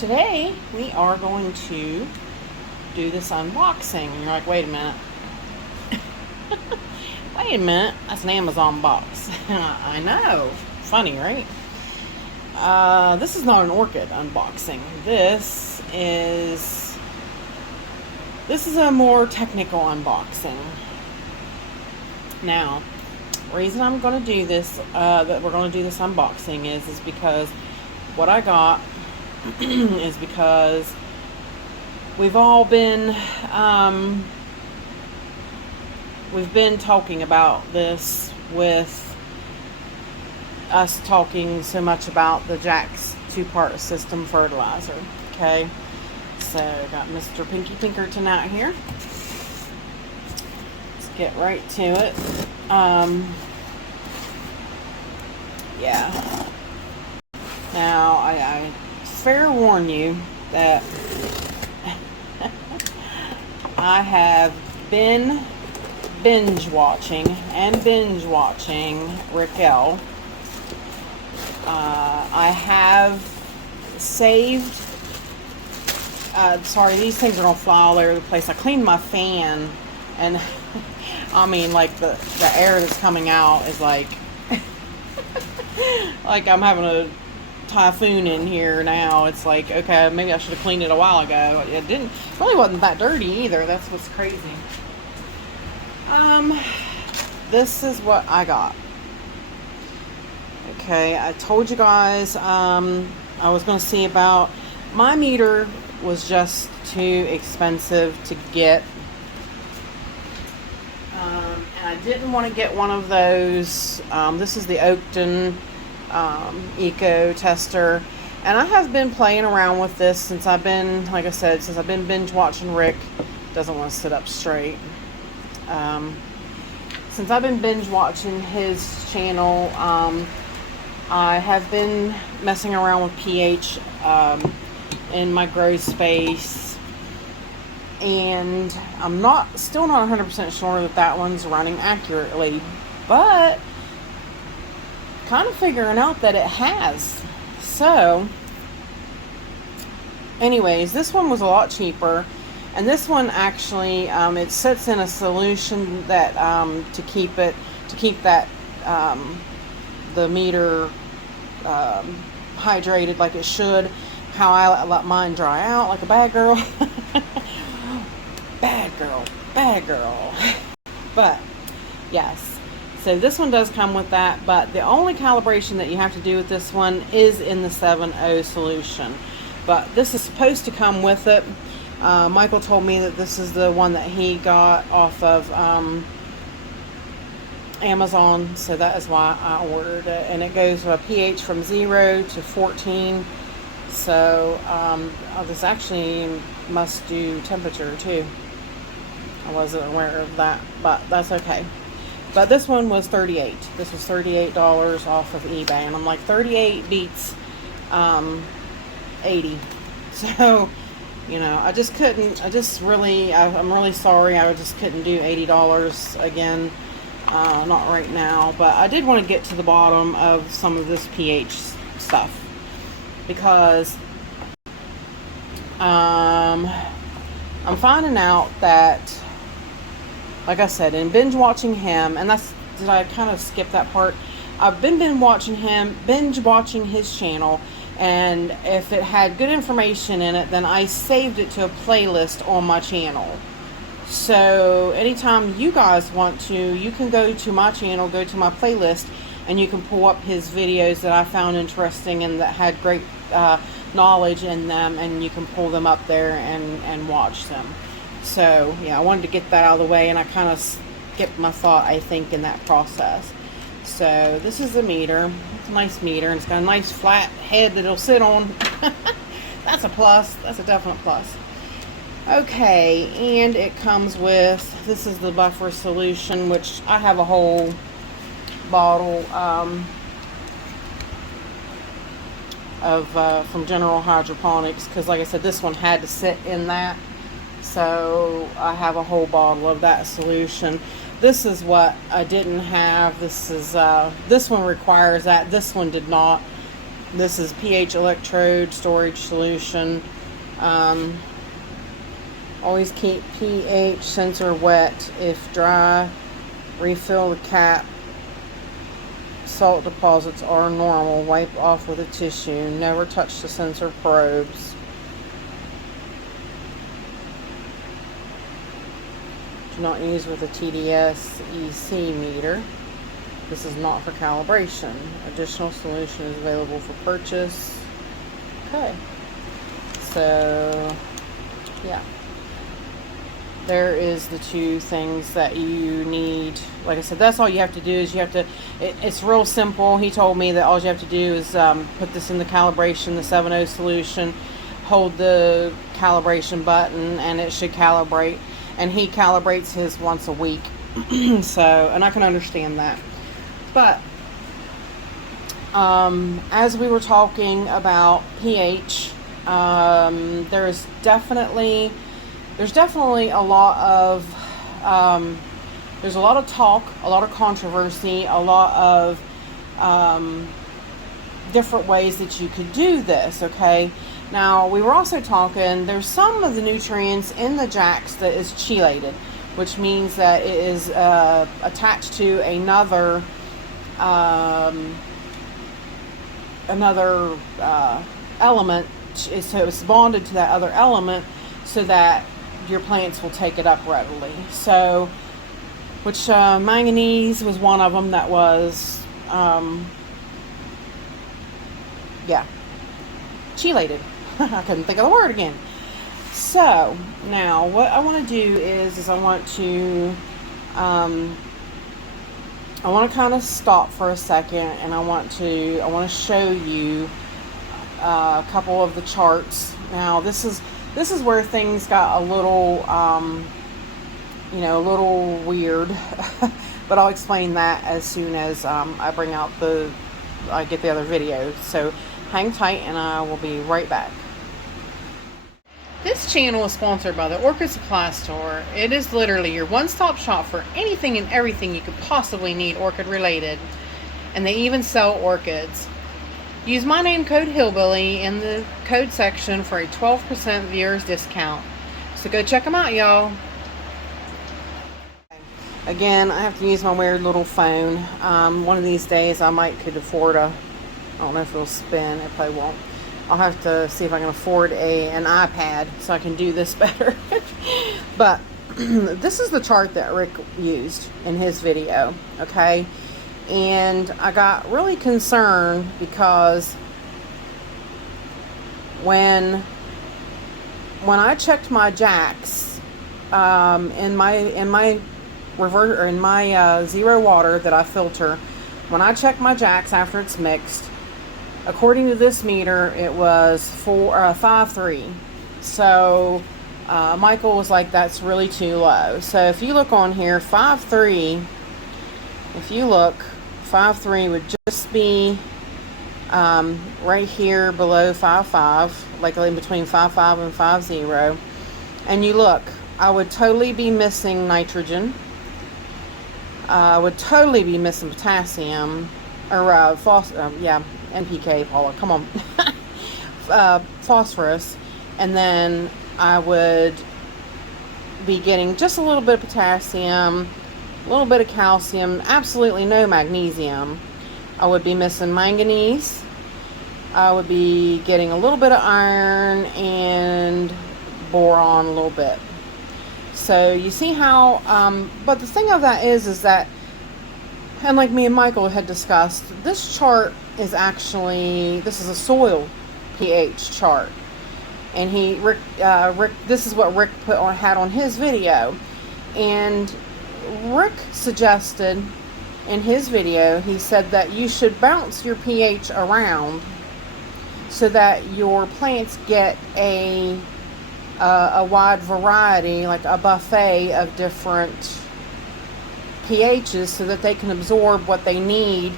today we are going to do this unboxing. And you're like, wait a minute. Wait a minute. That's an Amazon box. I know. Funny, right? This is not an orchid unboxing. This is a more technical unboxing. Now, the reason I'm going to do this, that we're going to do this unboxing is because what I got is because we've all been, we've been talking about this with us talking so much about the Jack's two-part system fertilizer. Okay, so got Mr. Pinky Pinkerton out here. Let's get right to it. Yeah. Now I fair warn you that I have been binge watching Raquel. I have saved, sorry, these things are gonna fly all over the place. I cleaned my fan, and I mean, like, the air that's coming out is like like I'm having a typhoon in here now. It's like, okay, maybe I should have cleaned it a while ago. It really wasn't that dirty either. That's what's crazy. This is what I got. Okay, I told you guys I was going to see about, my meter was just too expensive to get, and I didn't want to get one of those. This is the Oakton Eco Tester, and I have been playing around with this since I've been, like I said, since I've been binge watching Rick. Doesn't want to sit up straight. Since I've been binge watching his channel, I have been messing around with pH in my grow space, and I'm still not 100% sure that one's running accurately, but kind of figuring out that it has. So anyways, this one was a lot cheaper, and this one actually it sits in a solution that to keep that the meter hydrated like it should. How I let mine dry out like a bad girl. bad girl. But yes, so this one does come with that, but the only calibration that you have to do with this one is in the 7.0 solution. But this is supposed to come with it. Michael told me that this is the one that he got off of Amazon, so that is why I ordered it. And it goes with a pH from 0 to 14. So this actually must do temperature too. I wasn't aware of that, but that's okay. But this one was $38. This was $38 off of eBay, and I'm like, 38 beats 80. So, you know, I just couldn't. I'm really sorry. I just couldn't do $80 again. Not right now. But I did want to get to the bottom of some of this pH stuff, because I'm finding out that, like I said, in binge watching him, and did I kind of skip that part? I've been binge watching his channel, and if it had good information in it, then I saved it to a playlist on my channel. So anytime you guys want to, you can go to my channel, go to my playlist, and you can pull up his videos that I found interesting and that had great knowledge in them, and you can pull them up there and watch them. So yeah, I wanted to get that out of the way, and I kind of skipped my thought, I think, in that process. So this is the meter. It's a nice meter, and it's got a nice flat head that it'll sit on. That's a plus. That's a definite plus. Okay, and it comes with, this is the buffer solution, which I have a whole bottle from General Hydroponics, because like I said, this one had to sit in that. So I have a whole bottle of that solution. This is what I didn't have. This one requires that. This one did not. This is pH electrode storage solution. Always keep pH sensor wet. If dry, refill the cap. Salt deposits are normal. Wipe off with a tissue. Never touch the sensor probes. Do not use with a TDS EC meter. This is not for calibration. Additional solution is available for purchase. Okay. So, yeah. There is the two things that you need. Like I said, that's all you have to do is you have to, it's real simple. He told me that all you have to do is put this in the calibration, the 7.0 solution, hold the calibration button, and it should calibrate. And he calibrates his once a week. So, and I can understand that. But, as we were talking about pH, there's definitely a lot of there's a lot of talk, a lot of controversy, a lot of different ways that you could do this. Okay, now we were also talking, there's some of the nutrients in the jacks that is chelated, which means that it is attached to another element, so it's bonded to that other element so that your plants will take it up readily. So, which manganese was one of them that was, chelated. I couldn't think of the word again. So, now what I want to do is I want to kind of stop for a second, and I want to show you a couple of the charts. Now, this is where things got a little, a little weird, but I'll explain that as soon as I get the other video. So hang tight, and I will be right back. This channel is sponsored by the Orchid Supply Store. It is literally your one-stop shop for anything and everything you could possibly need orchid related. And they even sell orchids. Use my name code Hillbilly in the code section for a 12% viewers discount. So go check them out, y'all. Again, I have to use my weird little phone. One of these days I could afford I don't know if it'll spin, it probably won't. I'll have to see if I can afford an iPad so I can do this better. But this is the chart that Rick used in his video, okay? And I got really concerned because when I checked my jacks in my zero water that I filter, when I check my jacks after it's mixed, according to this meter, it was 5.3. So Michael was like, that's really too low. So if you look on here, 5.3, if you look, 5.3 would just be right here below 5.5, like in between 5.5 and 5.0. And you look, I would totally be missing nitrogen. I would totally be missing potassium, or NPK, Paula, come on. Phosphorus. And then I would be getting just a little bit of potassium, a little bit of calcium, absolutely no magnesium. I would be missing manganese. I would be getting a little bit of iron and boron a little bit. So you see how, but the thing of that is that, and like me and Michael had discussed, this chart is actually, this is a soil pH chart. And Rick, this is what Rick had on his video. And Rick suggested in his video, he said that you should bounce your pH around so that your plants get a wide variety, like a buffet of different pHs, so that they can absorb what they need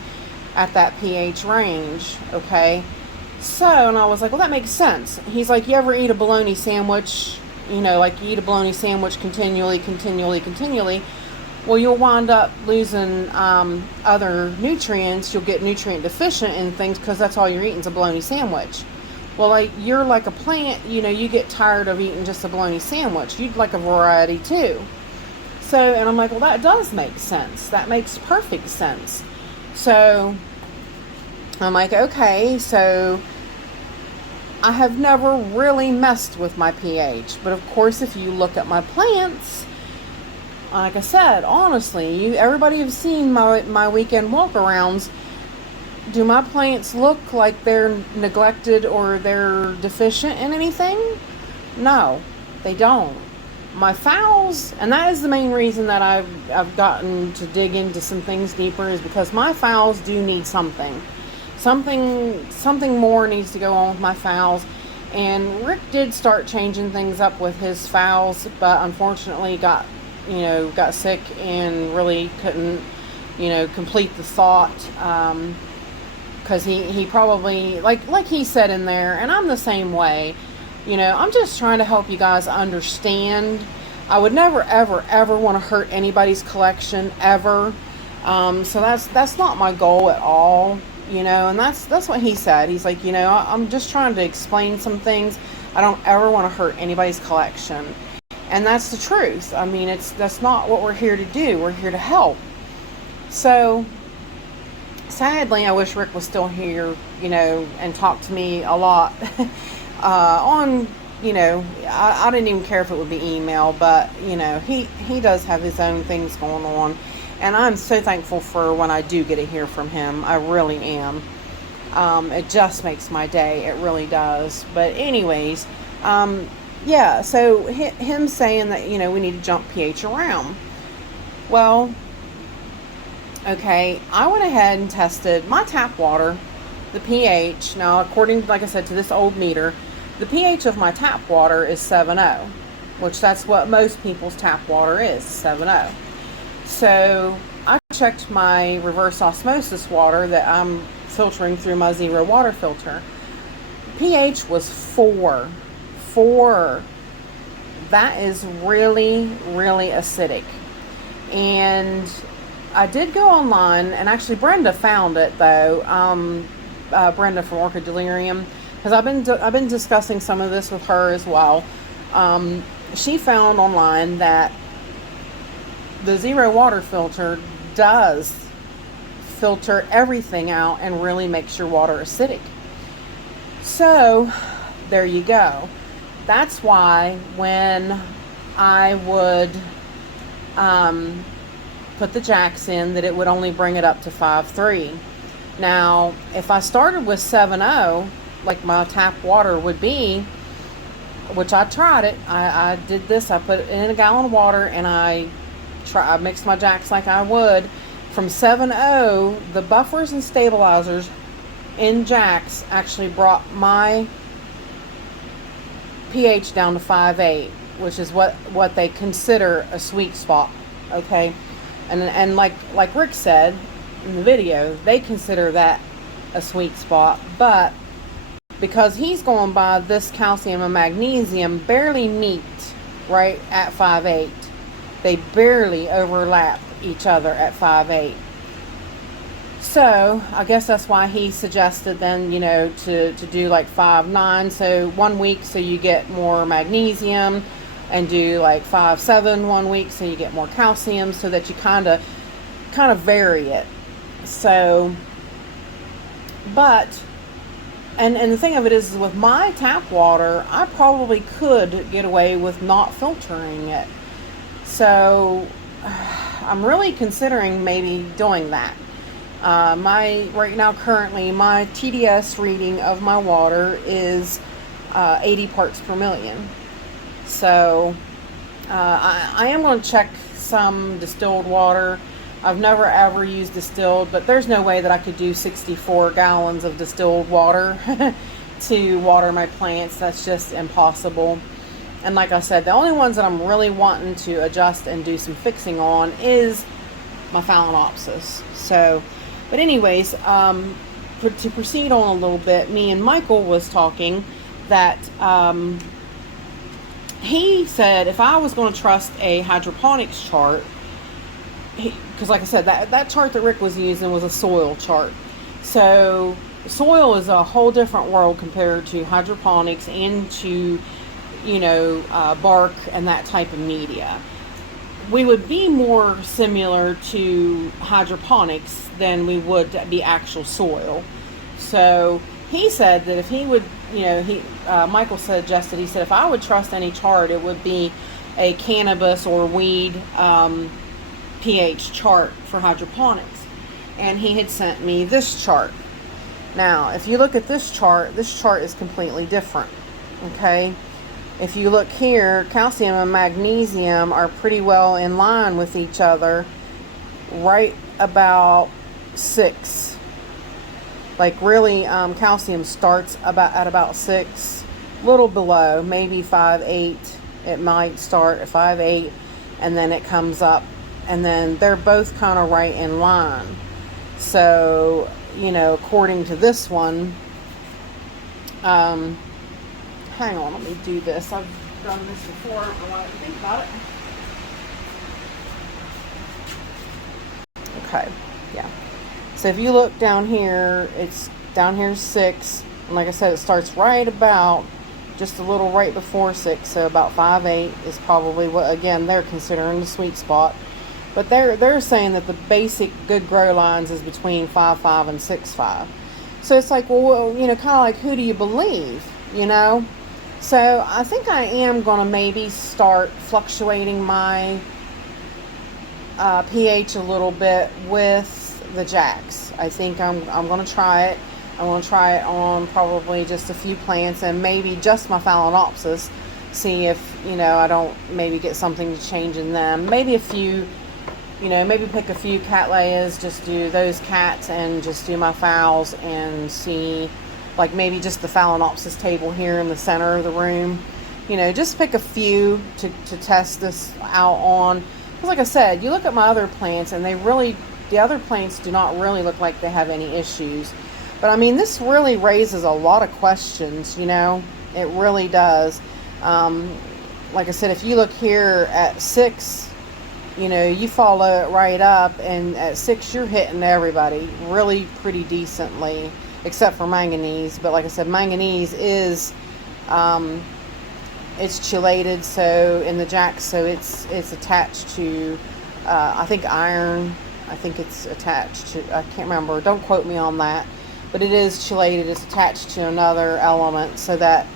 at that pH range. Okay, so, and I was like, well, that makes sense. He's like, you ever eat a bologna sandwich, like you eat a bologna sandwich continually, well, you'll wind up losing other nutrients. You'll get nutrient deficient in things because that's all you're eating is a bologna sandwich. Well, like, you're like a plant, you get tired of eating just a bologna sandwich. You'd like a variety too. So, and I'm like, well, that does make sense. That makes perfect sense. So I'm like, okay, so I have never really messed with my pH. But of course, if you look at my plants, like I said, honestly, everybody have seen my weekend walk-arounds. Do my plants look like they're neglected or they're deficient in anything? No, they don't. My phals, and that is the main reason that I've gotten to dig into some things deeper, is because my phals do need something. Something more needs to go on with my phals. And Rick did start changing things up with his phals, but unfortunately got sick and really couldn't, complete the thought. Because he probably, like he said in there, and I'm the same way, I'm just trying to help you guys understand. I would never, ever, ever want to hurt anybody's collection, ever. So that's not my goal at all, and that's what he said. He's like, I'm just trying to explain some things. I don't ever want to hurt anybody's collection. And that's the truth. I mean, that's not what we're here to do. We're here to help. So sadly, I wish Rick was still here, and talked to me a lot on, I didn't even care if it would be email, but, he does have his own things going on. And I'm so thankful for when I do get to hear from him. I really am. It just makes my day. It really does. But anyways, yeah, so him saying that, we need to jump pH around. Well, okay, I went ahead and tested my tap water, the pH. Now, according, like I said, to this old meter, the pH of my tap water is 7.0, which that's what most people's tap water is, 7.0. So I checked my reverse osmosis water that I'm filtering through my zero water filter. pH was 4. 4. That is really, really acidic. And I did go online, and actually Brenda found it though. Brenda from Orchid Delirium, because I've been discussing some of this with her as well. She found online that the zero water filter does filter everything out and really makes your water acidic. So there you go. That's why when I would put the jacks in, that it would only bring it up to 5.3. Now, if I started with 7.0, like my tap water would be, which I tried it, I did this, I put it in a gallon of water, and I mixed my jacks like I would. From 7.0, the buffers and stabilizers in jacks actually brought my pH down to 5.8, which is what they consider a sweet spot. Okay, and like Rick said in the video, they consider that a sweet spot, but because he's going by, this calcium and magnesium barely meet right at 5.8. They barely overlap each other at 5.8. So I guess that's why he suggested then, to do like 5.9. So 1 week, so you get more magnesium, and do like 5.7 1 week, so you get more calcium, so that you kind of vary it. So, but, and the thing of it is, with my tap water, I probably could get away with not filtering it. So I'm really considering maybe doing that. Right now, currently, my TDS reading of my water is 80 parts per million. So I am going to check some distilled water. I've never ever used distilled, but there's no way that I could do 64 gallons of distilled water to water my plants. That's just impossible. And like I said, the only ones that I'm really wanting to adjust and do some fixing on is my Phalaenopsis. So, but anyways, to proceed on a little bit, me and Michael was talking that he said if I was going to trust a hydroponics chart, because like I said, that chart that Rick was using was a soil chart. So soil is a whole different world compared to hydroponics and to, bark and that type of media. We would be more similar to hydroponics than we would be actual soil. So he said that if he would, Michael suggested, he said if I would trust any chart, it would be a cannabis or weed pH chart for hydroponics. And he had sent me this chart. Now, if you look at this chart is completely different. Okay? If you look here, calcium and magnesium are pretty well in line with each other, right about 6. Like really, calcium starts at about 6, little below, maybe 5.8. It might start at 5.8, and then it comes up, and then they're both kind of right in line. So, according to this one, hang on, let me do this. I've done this before, but I didn't think about it. Okay, yeah. So if you look down here, it's down here 6, and like I said, it starts right about just a little right before 6, so about 5.8 is probably what, again, they're considering the sweet spot. But they're saying that the basic good grow lines is between 5.5 and 6.5. So it's like, well, kind of like, who do you believe, So I think I am going to maybe start fluctuating my pH a little bit with the jacks. I think I'm going to try it. I'm going to try it on probably just a few plants and maybe just my Phalaenopsis. See if, I don't maybe get something to change in them. Maybe a few, maybe pick a few Cattleyas, just do those cats and just do my phals and see, like maybe just the Phalaenopsis table here in the center of the room. Just pick a few to test this out on. Because like I said, you look at my other plants and the other plants do not really look like they have any issues. But I mean, this really raises a lot of questions, it really does. Like I said, if you look here at 6, you follow it right up, and at 6 you're hitting everybody really pretty decently, except for manganese. But like I said, manganese is it's chelated, so in the jacks, so it's attached to I think iron. I think it's attached to, I can't remember, don't quote me on that, but it is chelated. It's attached to another element so that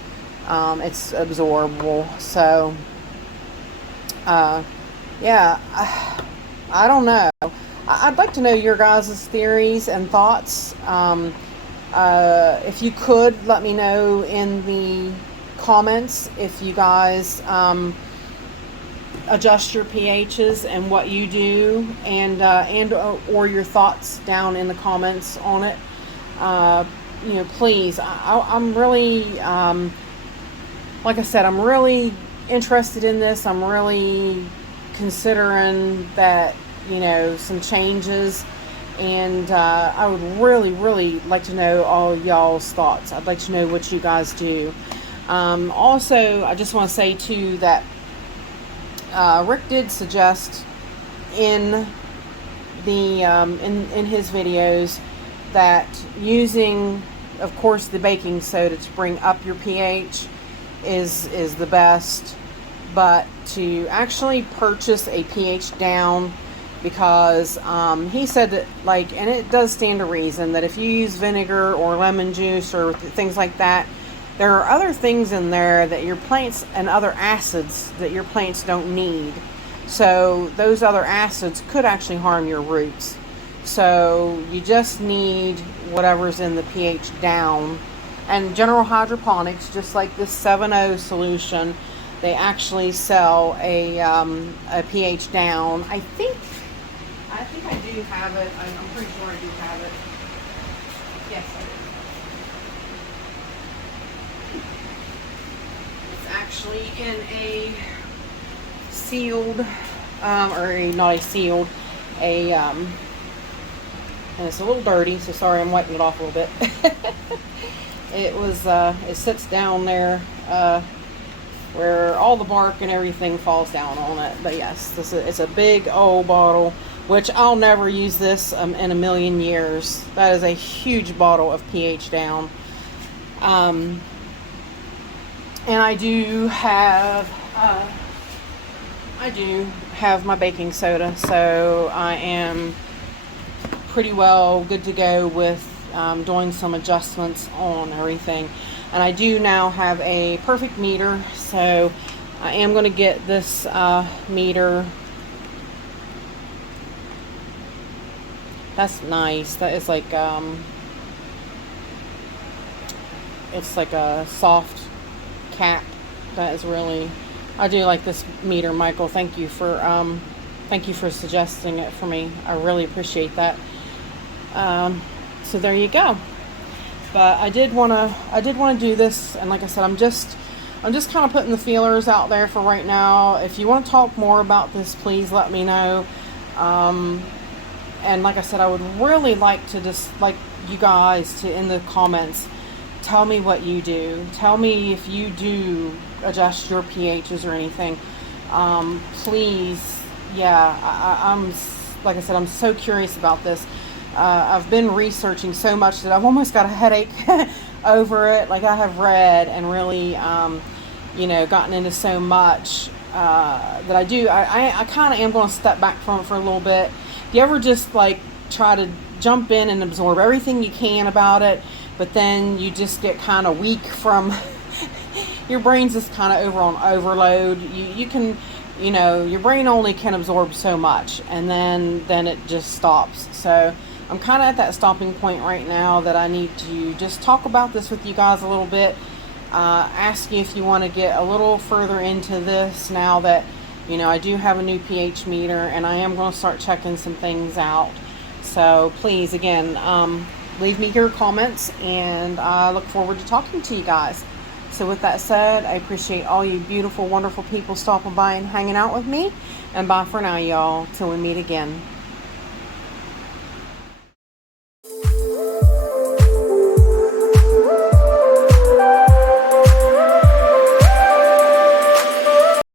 it's absorbable. So yeah, I don't know. I'd like to know your guys' theories and thoughts. If you could, let me know in the comments if you guys adjust your pHs and what you do, and or your thoughts down in the comments on it. Please. I'm really, like I said, I'm really interested in this. I'm really considering that, some changes, and I would really, really like to know all y'all's thoughts. I'd like to know what you guys do. Also, I just want to say too that Rick did suggest in the in his videos that using, of course, the baking soda to bring up your pH is the best, but to actually purchase a pH down, because he said that, and it does stand to reason that if you use vinegar or lemon juice or things like that, there are other things in there that your plants, and other acids that your plants don't need. So those other acids could actually harm your roots. So you just need whatever's in the pH down. And General Hydroponics, just like this 7.0 solution, they actually sell a pH down. I think I do have it. I'm pretty sure I do have it. Yes, I do. It's actually in a sealed, and it's a little dirty, so sorry, I'm wiping it off a little bit. It sits down there where all the bark and everything falls down on it. But yes, it's a big old bottle, which I'll never use this in a million years. That is a huge bottle of pH down. And I do have my baking soda, so I am pretty well good to go with doing some adjustments on everything. And I do now have a perfect meter, so I am going to get this meter. That's nice. That is like it's like a soft cap. That is really, I do like this meter, Michael. Thank you for suggesting it for me. I really appreciate that. So there you go. But I did want to do this, and like I said, I'm just kind of putting the feelers out there for right now. If you want to talk more about this, please let me know. And like I said, I would really like to just like you guys to, in the comments, tell me what you do. Tell me if you do adjust your pHs or anything. Please, yeah, I'm like I said, I'm so curious about this. I've been researching so much that I've almost got a headache over it. Like, I have read and really, gotten into so much that I kind of am going to step back from it for a little bit. Do you ever just like try to jump in and absorb everything you can about it, but then you just get kind of weak from your brain's just kind of over on overload? You can, your brain only can absorb so much, and then it just stops. So I'm kind of at that stopping point right now that I need to just talk about this with you guys a little bit. Ask you if you want to get a little further into this now that, I do have a new pH meter, and I am going to start checking some things out. So please, again, leave me your comments, and I look forward to talking to you guys. So with that said, I appreciate all you beautiful, wonderful people stopping by and hanging out with me. And bye for now, y'all, till we meet again.